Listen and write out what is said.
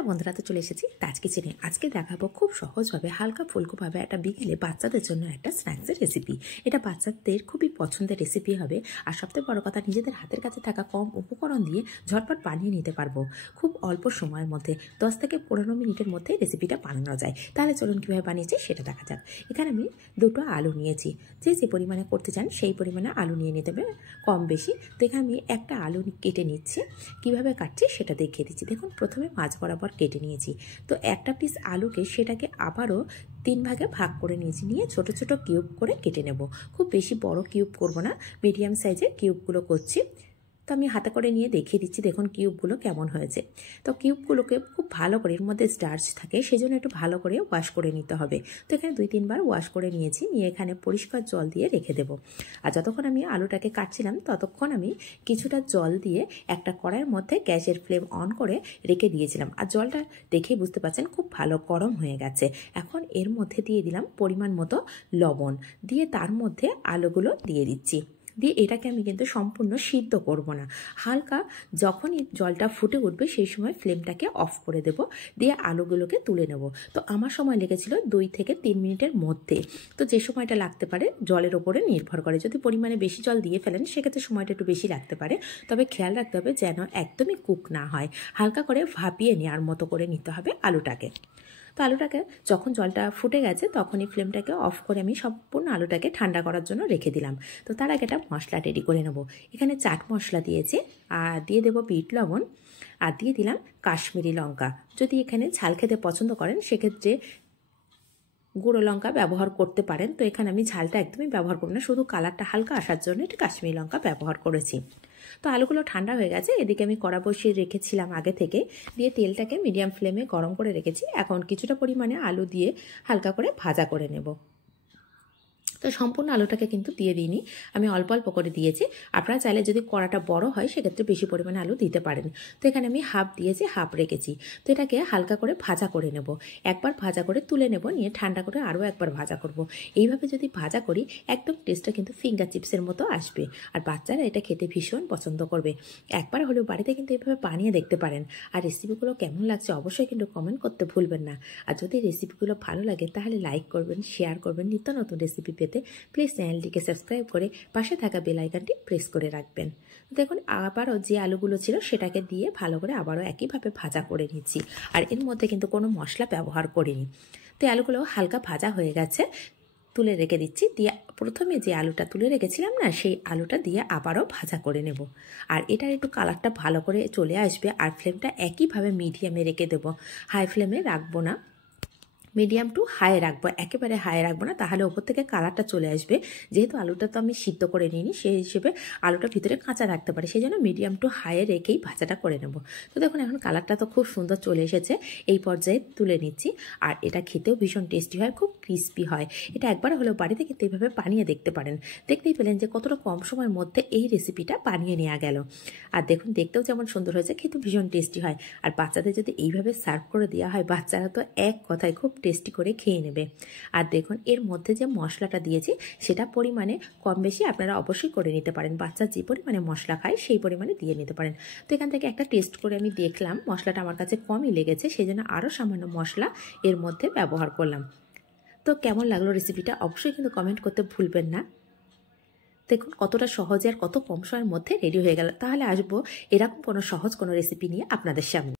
Hello বন্ধুরা, তো চলে এসেছি তাজ কিচেনে। আজকে দেখাবো খুব সহজভাবে হালকা ফুলকোভাবে একটা বিকেলে বাচ্চাদের জন্য একটা স্ন্যাক্সের রেসিপি। এটা বাচ্চাদের খুবই পছন্দের রেসিপি হবে। আর সবথেকে বড় কথা, নিজেদের হাতের কাছে থাকা কম উপকরণ দিয়ে ঝটপট বানিয়ে নিতে পারবো খুব অল্প সময়ের মধ্যে। 10 থেকে 15 মিনিটের মধ্যে রেসিপিটা বানানো যায়। তাহলে চলুন কীভাবে বানিয়েছি সেটা দেখা যাক। এখানে আমি 2টো আলু নিয়েছি। যে পরিমাণে করতে চান সেই পরিমাণে আলু নিয়ে নিতে হবে, কম বেশি। তো এখানে আমি একটা আলু কেটে নিচ্ছি। কীভাবে কাটছি সেটা দেখিয়ে দিচ্ছি। দেখুন, প্রথমে মাছ বরাবর কেটে নিয়েছি। তো একটা পিস আলুকে সেটাকে আবারও 3 ভাগে ভাগ করে নিয়েছি। নিয়ে ছোট ছোট কিউব করে কেটে নেব। খুব বেশি বড় কিউব করব না, মিডিয়াম সাইজের কিউবগুলো করছি। তো আমি হাতে করে নিয়ে দেখিয়ে দিচ্ছি, দেখুন কিউবগুলো কেমন হয়েছে। তো কিউবগুলোকে খুব ভালো করে, এর মধ্যে স্টার্চ থাকে সেজন্য একটু ভালো করে ওয়াশ করে নিতে হবে। তো এখানে 2-3 বার ওয়াশ করে নিয়েছি। নিয়ে এখানে পরিষ্কার জল দিয়ে রেখে দেব। আর যতক্ষণ আমি আলুটাকে কাটছিলাম ততক্ষণ আমি কিছুটা জল দিয়ে একটা কড়াইয়ের মধ্যে গ্যাসের ফ্লেম অন করে রেখে দিয়েছিলাম। আর জলটা দেখেই বুঝতে পারছেন খুব ভালো গরম হয়ে গেছে। এখন এর মধ্যে দিয়ে দিলাম পরিমাণ মতো লবণ, দিয়ে তার মধ্যে আলুগুলো দিয়ে দিচ্ছি। দিয়ে এটাকে আমি কিন্তু সম্পূর্ণ সিদ্ধ করব না, হালকা যখনই জলটা ফুটে উঠবে সেই সময় ফ্লেমটাকে অফ করে দেব। দিয়ে আলুগুলোকে তুলে নেব। তো আমার সময় লেগেছিল 2 থেকে 3 মিনিটের মধ্যে। তো যে সময়টা লাগতে পারে জলের ওপরে নির্ভর করে। যদি পরিমাণে বেশি জল দিয়ে ফেলেন সেক্ষেত্রে সময়টা একটু বেশি লাগতে পারে। তবে খেয়াল রাখতে হবে যেন একদমই কুক না হয়, হালকা করে ভাপিয়ে নেওয়ার মতো করে নিতে হবে আলুটাকে। তো আলুটাকে যখন জলটা ফুটে গেছে তখনই ফ্লেমটাকে অফ করে আমি সম্পূর্ণ আলুটাকে ঠান্ডা করার জন্য রেখে দিলাম। তো তার আগে একটা মশলা রেডি করে নেব। এখানে চাট মশলা দিয়েছি, আর দিয়ে দেবো বিট লবণ, আর দিয়ে দিলাম কাশ্মীরি লঙ্কা। যদি এখানে ঝাল খেতে পছন্দ করেন সেক্ষেত্রে গুঁড়ো লঙ্কা ব্যবহার করতে পারেন। তো এখানে আমি ঝালটা একদমই ব্যবহার করব না, শুধু কালারটা হালকা আসার জন্য একটু কাশ্মীরি লঙ্কা ব্যবহার করেছি। তো আলুগুলো ঠান্ডা হয়ে গেছে। এদিকে আমি কড়া বসিয়ে রেখেছিলাম আগে থেকে, দিয়ে তেলটাকে মিডিয়াম ফ্লেমে গরম করে রেখেছি। এখন কিছুটা পরিমাণে আলু দিয়ে হালকা করে ভাজা করে নেব। তো সম্পূর্ণ আলুটাকে কিন্তু দিয়ে দিইনি, আমি অল্প অল্প করে দিয়েছি। আপনারা চাইলে যদি কড়াটা বড় হয় সেক্ষেত্রে বেশি পরিমাণে আলু দিতে পারেন। তো এখানে আমি হাফ দিয়েছি, হাফ রেখেছি। তো এটাকে হালকা করে ভাজা করে নেব। একবার ভাজা করে তুলে নেব, নিয়ে ঠান্ডা করে আরও একবার ভাজা করব। এইভাবে যদি ভাজা করি একদম টেস্টটা কিন্তু ফিঙ্গার চিপসের মতো আসবে। আর বাচ্চারা এটা খেতে ভীষণ পছন্দ করবে। একবার হলেও বাড়িতে কিন্তু এইভাবে বানিয়ে দেখতে পারেন। আর রেসিপিগুলো কেমন লাগছে অবশ্যই কিন্তু কমেন্ট করতে ভুলবেন না। আর যদি রেসিপিগুলো ভালো লাগে তাহলে লাইক করবেন, শেয়ার করবেন। নিত্য নতুন রেসিপি পেতে প্লিজ চ্যানেলটিকে সাবস্ক্রাইব করে পাশে থাকা বেল আইকনটি প্রেস করে রাখবেন। দেখুন, আবারও যে আলুগুলো ছিল সেটাকে দিয়ে ভালো করে আবারও একইভাবে ভাজা করে নিচ্ছি। আর এর মধ্যে কিন্তু কোনো মশলা ব্যবহার করিনি। তো আলুগুলো হালকা ভাজা হয়ে গেছে, তুলে রেখে দিচ্ছি। দিয়ে প্রথমে যে আলুটা তুলে রেখেছিলাম না, সেই আলুটা দিয়ে আবারও ভাজা করে নেব। আর এটার একটু কালারটা ভালো করে চলে আসবে। আর ফ্লেমটা একইভাবে মিডিয়ামে রেখে দেব, হাই ফ্লেমে রাখবো না, মিডিয়াম টু হাই রাখবো। একেবারে হাই রাখবো না, তাহলে ওপর থেকে কালারটা চলে আসবে। যেহেতু আলুটা তো আমি সিদ্ধ করে নিইনি, সেই হিসেবে আলুটা ভিতরে কাঁচা রাখতে পারে, সেই জন্য মিডিয়াম টু হাইয়ে রেখেই ভাজাটা করে নেব। তো দেখুন, এখন কালারটা তো খুব সুন্দর চলে এসেছে। এই পর্যায়ে তুলে নিচ্ছি। আর এটা খেতেও ভীষণ টেস্টি হয়, খুব ক্রিস্পি হয়। এটা একবার হলেও বাড়িতে কিন্তু এইভাবে বানিয়ে দেখতে পারেন। দেখতেই পেলেন যে কতটা কম সময়ের মধ্যে এই রেসিপিটা বানিয়ে নেওয়া গেল। আর দেখুন, দেখতেও যেমন সুন্দর হয়েছে, খেতে ভীষণ টেস্টি হয়। আর বাচ্চাদের যদি এইভাবে সার্ভ করে দেওয়া হয়, বাচ্চারা তো এক কথায় খুব টেস্টি করে খেয়ে নেবে। আর দেখুন, এর মধ্যে যে মশলাটা দিয়েছি সেটা পরিমাণে কম বেশি আপনারা অবশ্যই করে নিতে পারেন। বাচ্চা যে পরিমাণে মশলা খায় সেই পরিমাণে দিয়ে নিতে পারেন। তো এখান থেকে একটা টেস্ট করে আমি দেখলাম মশলাটা আমার কাছে কমই লেগেছে, সেই জন্য আরও সামান্য মশলা এর মধ্যে ব্যবহার করলাম। তো কেমন লাগলো রেসিপিটা অবশ্যই কিন্তু কমেন্ট করতে ভুলবেন না। দেখুন কতটা সহজে আর কত কম সময়ের মধ্যে রেডি হয়ে গেল। তাহলে আসবো এরকম কোনো সহজ কোনো রেসিপি নিয়ে আপনাদের সামনে।